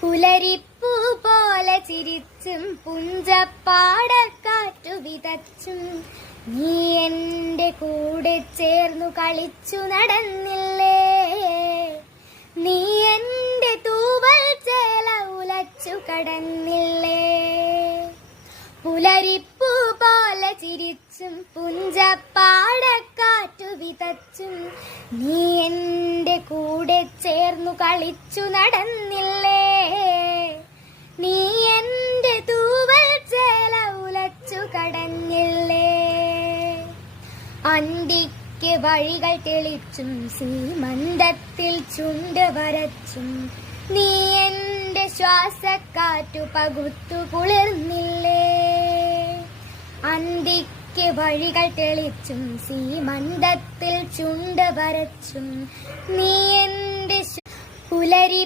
പുലരിപ്പൂ പോലെ ചിരിച്ചും പുഞ്ചപ്പാടക്കാറ്റു വിതച്ചും നീ എന്റെ കൂടെ ചേർന്നു കളിച്ചു നടന്നില്ലേ. നീ എന്റെ തൂവൽ ചേല ഉലച്ചു കടന്നില്ലേ. പുലരിപ്പൂ പോലെ ചിരിച്ചും പുഞ്ചപ്പാടക്കാറ്റു വിതച്ചും നീ എന്റെ കൂടെ ചേർന്നു കളിച്ചു നടന്നില്ലേ. നീ എന്റെ തൂവൽ ചേല ഉലച്ചു കടന്നില്ലേ. അന്തിക്ക് വഴികൾ തെളിച്ചും സീമന്തത്തിൽ ചുണ്ട് വരച്ചും നീ എന്റെ ശ്വാസക്കാറ്റു പകുത്തു കുളിർന്നില്ലേ. അന്തിക്ക് വഴികൾ തെളിച്ചും സീമന്തത്തിൽ ചുണ്ട് വരച്ചും നീ എന്റെ പുലരി